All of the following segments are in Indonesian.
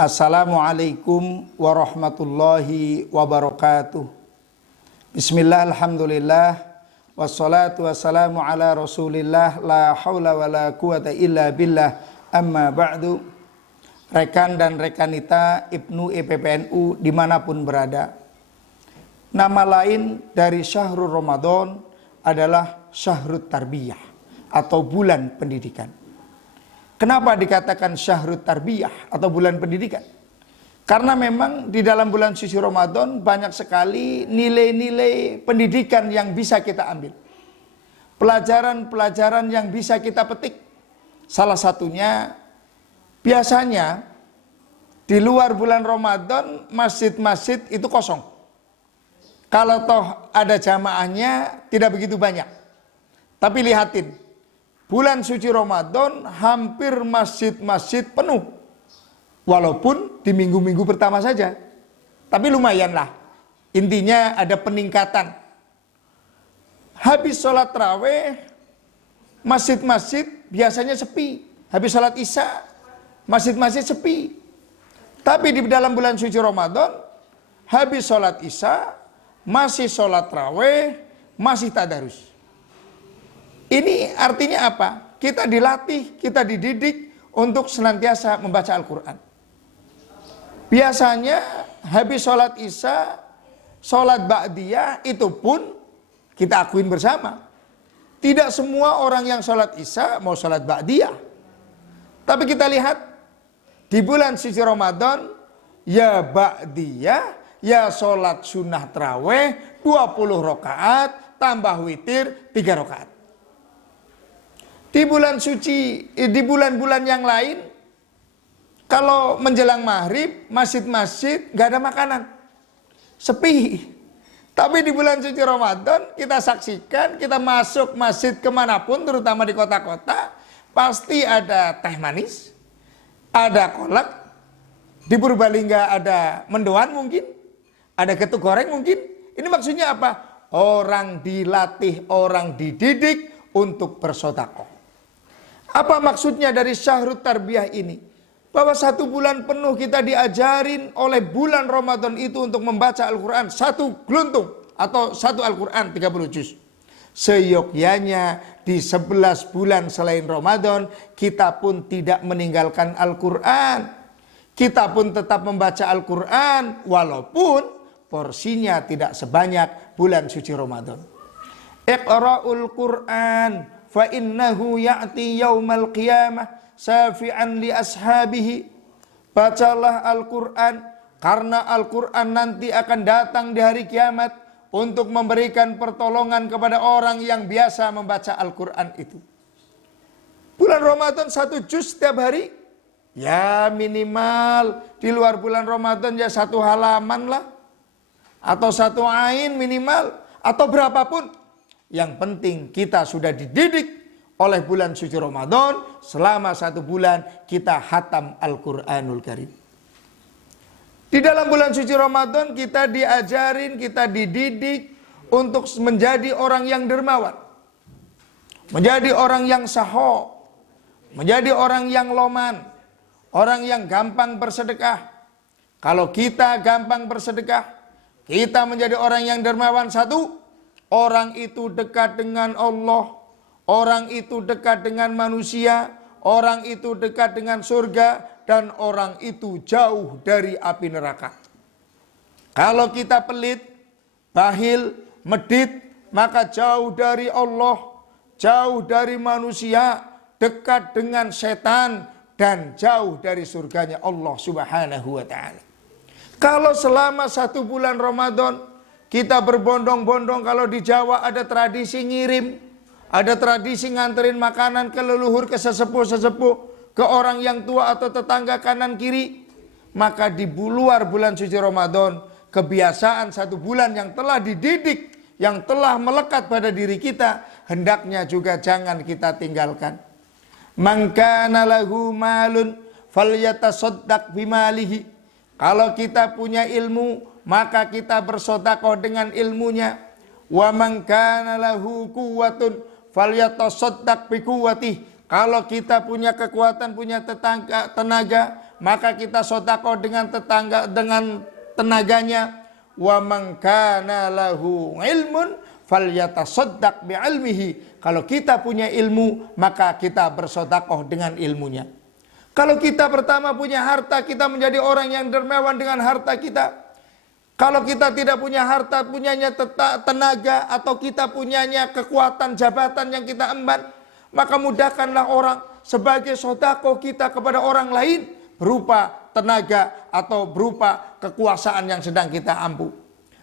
Assalamualaikum warahmatullahi wabarakatuh. Bismillah, alhamdulillah, wassalatu wassalamu ala rasulillah, la hawla wa la quwata illa billah, amma ba'du. Rekan dan rekanita Ibnu IPPNU dimanapun berada, nama lain dari syahrul Ramadan adalah syahrut tarbiyah atau bulan pendidikan. Kenapa dikatakan syahrut tarbiyah atau bulan pendidikan? Karena memang di dalam bulan suci Ramadan banyak sekali nilai-nilai pendidikan yang bisa kita ambil. Pelajaran-pelajaran yang bisa kita petik. Salah satunya, biasanya di luar bulan Ramadan masjid-masjid itu kosong. Kalau toh ada jamaahnya tidak begitu banyak. Tapi lihatin, bulan suci Ramadan hampir masjid-masjid penuh. Walaupun di minggu-minggu pertama saja. Tapi lumayan lah. Intinya ada peningkatan. Habis sholat tarawih, masjid-masjid biasanya sepi. Habis sholat isya, masjid-masjid sepi. Tapi di dalam bulan suci Ramadan, habis sholat isya, masih sholat tarawih, masih tadarus. Ini artinya apa? Kita dilatih, kita dididik untuk senantiasa membaca Al-Quran. Biasanya habis sholat isya, sholat ba'diyah itu pun kita akuin bersama. Tidak semua orang yang sholat isya mau sholat ba'diyah. Tapi kita lihat di bulan suci Ramadan, ya ba'diyah, ya sholat sunnah tarawih 20 rakaat tambah witir 3 rakaat. Di bulan suci, di bulan-bulan yang lain, kalau menjelang maghrib, masjid-masjid gak ada makanan, sepi. Tapi di bulan suci Ramadan, kita saksikan, kita masuk masjid kemanapun, terutama di kota-kota, pasti ada teh manis, ada kolak, di Purbalingga ada mendoan mungkin, ada getuk goreng mungkin. Ini maksudnya apa? Orang dilatih, orang dididik untuk bersedekah. Apa maksudnya dari syahrut tarbiyah ini? Bahwa 1 bulan penuh kita diajarin oleh bulan Ramadan itu untuk membaca Al-Quran 1 geluntung atau 1 Al-Quran 30 juz. Seyogyanya di 11 bulan selain Ramadan kita pun tidak meninggalkan Al-Quran. Kita pun tetap membaca Al-Quran walaupun porsinya tidak sebanyak bulan suci Ramadan. Iqra'ul Quran fa innahu ya'ti yaumal qiyamah syafi'an li ashabihi. Bacalah Al-Quran karena Al-Quran nanti akan datang di hari kiamat untuk memberikan pertolongan kepada orang yang biasa membaca Al-Quran itu. Bulan Ramadan 1 juz setiap hari, ya minimal di luar bulan Ramadan ya 1 halaman lah, atau 1 ain minimal, atau berapapun. Yang penting kita sudah dididik oleh bulan suci Ramadan, selama 1 bulan kita khatam Al-Quranul Karim. Di dalam bulan suci Ramadan kita diajarin, kita dididik untuk menjadi orang yang dermawan, menjadi orang yang saho, menjadi orang yang loman, orang yang gampang bersedekah. Kalau kita gampang bersedekah, kita menjadi orang yang dermawan. 1, orang itu dekat dengan Allah, orang itu dekat dengan manusia, orang itu dekat dengan surga, dan orang itu jauh dari api neraka. Kalau kita pelit, bakhil, medit, maka jauh dari Allah, jauh dari manusia, dekat dengan setan, dan jauh dari surganya Allah Subhanahu wa ta'ala. Kalau selama 1 bulan Ramadan kita berbondong-bondong, kalau di Jawa ada tradisi ngirim, ada tradisi nganterin makanan ke leluhur, ke sesepuh-sesepuh, ke orang yang tua atau tetangga kanan kiri. Maka di luar bulan suci Ramadan, kebiasaan 1 bulan yang telah dididik, yang telah melekat pada diri kita, hendaknya juga jangan kita tinggalkan. Man kana lahu malun falyatasaddaq bimalihi. Kalau kita punya ilmu, maka kita bersedekah dengan ilmunya. Wa man kana lahu quwwatun falyatasaddaq bi quwwatihi. Kalau kita punya kekuatan, punya tenaga, maka kita sedekah dengan tetangga, dengan tenaganya. Wa man kana lahu ilmun falyatasaddaq bi'ilmihi. Kalau kita punya ilmu, maka kita bersedekah dengan ilmunya. Kalau kita pertama punya harta, kita menjadi orang yang dermawan dengan harta kita. Kalau kita tidak punya harta, punyanya tenaga, atau kita punyanya kekuatan jabatan yang kita emban, maka mudahkanlah orang sebagai sedekah kita kepada orang lain berupa tenaga atau berupa kekuasaan yang sedang kita ampu.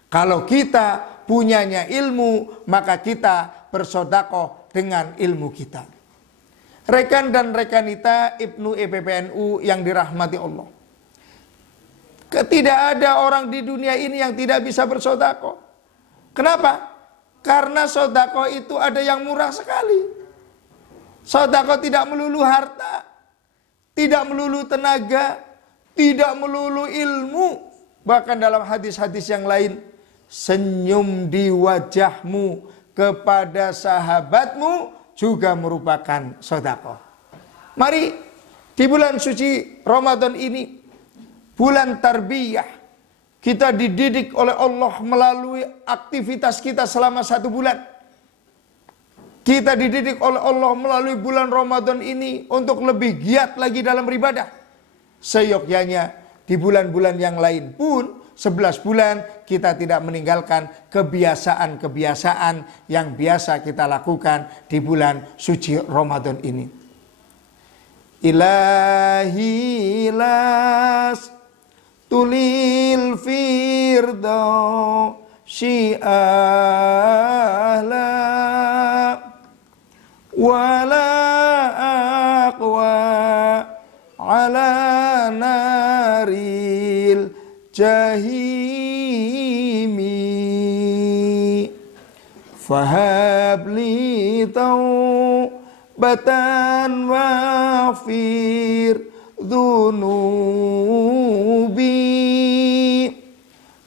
Kalau kita punyanya ilmu, maka kita bersedekah dengan ilmu kita. Rekan dan rekanita Ibnu EPPNU yang dirahmati Allah, tidak ada orang di dunia ini yang tidak bisa bersedekah. Kenapa? Karena sedekah itu ada yang murah sekali. Sedekah tidak melulu harta, tidak melulu tenaga, tidak melulu ilmu. Bahkan dalam hadis-hadis yang lain, senyum di wajahmu kepada sahabatmu juga merupakan sedekah. Mari di bulan suci Ramadan ini, bulan tarbiyah, kita dididik oleh Allah melalui aktivitas kita selama 1 bulan. Kita dididik oleh Allah melalui bulan Ramadan ini untuk lebih giat lagi dalam beribadah. Seyogyanya di bulan-bulan yang lain pun 11 bulan kita tidak meninggalkan kebiasaan-kebiasaan yang biasa kita lakukan di bulan suci Ramadan ini. Ilahi las tulil firdaus syi'ala wala aqwa ala naril jahimi fahabli taubatan wafir dhunubi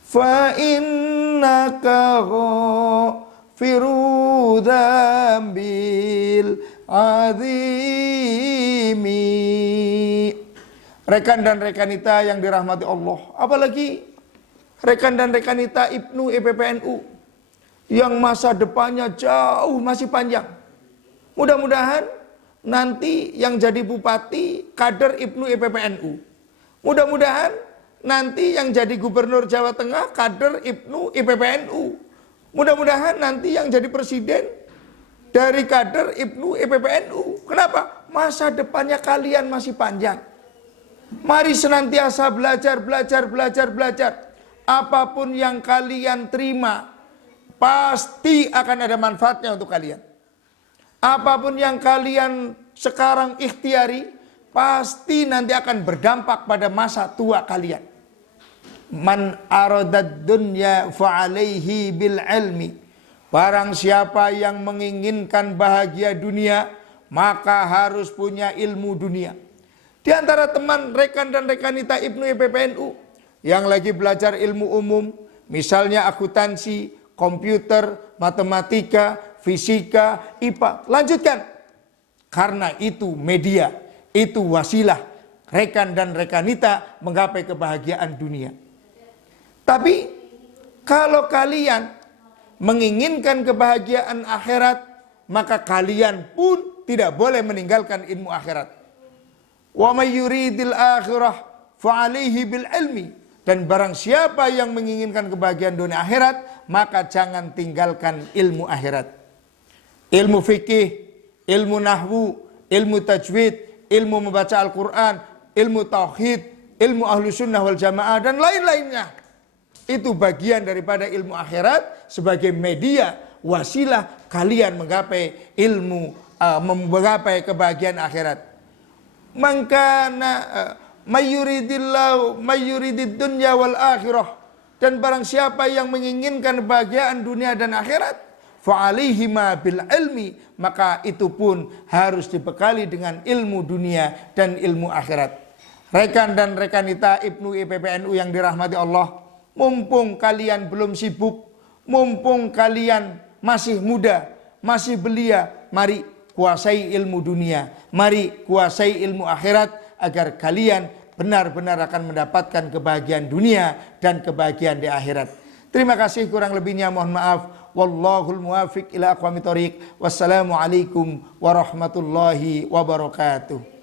fa innaka ghafiru dzambil azimi. Rekan dan rekanita yang dirahmati Allah, apalagi rekan dan rekanita Ibnu EPPNU yang masa depannya jauh masih panjang. Mudah-mudahan nanti yang jadi bupati kader Ibnu EPPNU. Mudah-mudahan nanti yang jadi gubernur Jawa Tengah kader Ibnu EPPNU. Mudah-mudahan nanti yang jadi presiden dari kader Ibnu EPPNU. Kenapa? Masa depannya kalian masih panjang. Mari senantiasa belajar. Apapun yang kalian terima, pasti akan ada manfaatnya untuk kalian. Apapun yang kalian sekarang ikhtiari, pasti nanti akan berdampak pada masa tua kalian. Man aradad dunya fa'alaihi bil ilmi. Barang siapa yang menginginkan bahagia dunia, maka harus punya ilmu dunia. Di antara teman, rekan dan rekanita Ibnu EPPNU yang lagi belajar ilmu umum, misalnya akuntansi, komputer, matematika, fisika, IPA, lanjutkan. Karena itu media, itu wasilah rekan dan rekanita menggapai kebahagiaan dunia. Tapi kalau kalian menginginkan kebahagiaan akhirat, maka kalian pun tidak boleh meninggalkan ilmu akhirat. Wa may yuridil akhirah fa'alaihi bil ilmi. Dan barang siapa yang menginginkan kebahagiaan dunia akhirat, maka jangan tinggalkan ilmu akhirat. Ilmu fikih, ilmu nahwu, ilmu tajwid, ilmu membaca Al-Quran, ilmu tauhid, ilmu ahlu sunnah wal jamaah, dan lain-lainnya. Itu bagian daripada ilmu akhirat sebagai media, wasilah kalian menggapai ilmu, menggapai kebahagiaan akhirat. Mangkana mayyuridid dunya wal akhirah. Dan barang siapa yang menginginkan kebahagiaan dunia dan akhirat, fa'alihi ma bil ilmi, maka itu pun harus dibekali dengan ilmu dunia dan ilmu akhirat. Rekan dan rekanita Ibnu EPPNU yang dirahmati Allah, mumpung kalian belum sibuk, mumpung kalian masih muda, masih belia, mari kuasai ilmu dunia, mari kuasai ilmu akhirat agar kalian benar-benar akan mendapatkan kebahagiaan dunia dan kebahagiaan di akhirat. Terima kasih, kurang lebihnya mohon maaf. Wallahul muwafiq ila aqwamit thoriq. Wassalamualaikum warahmatullahi wabarakatuh.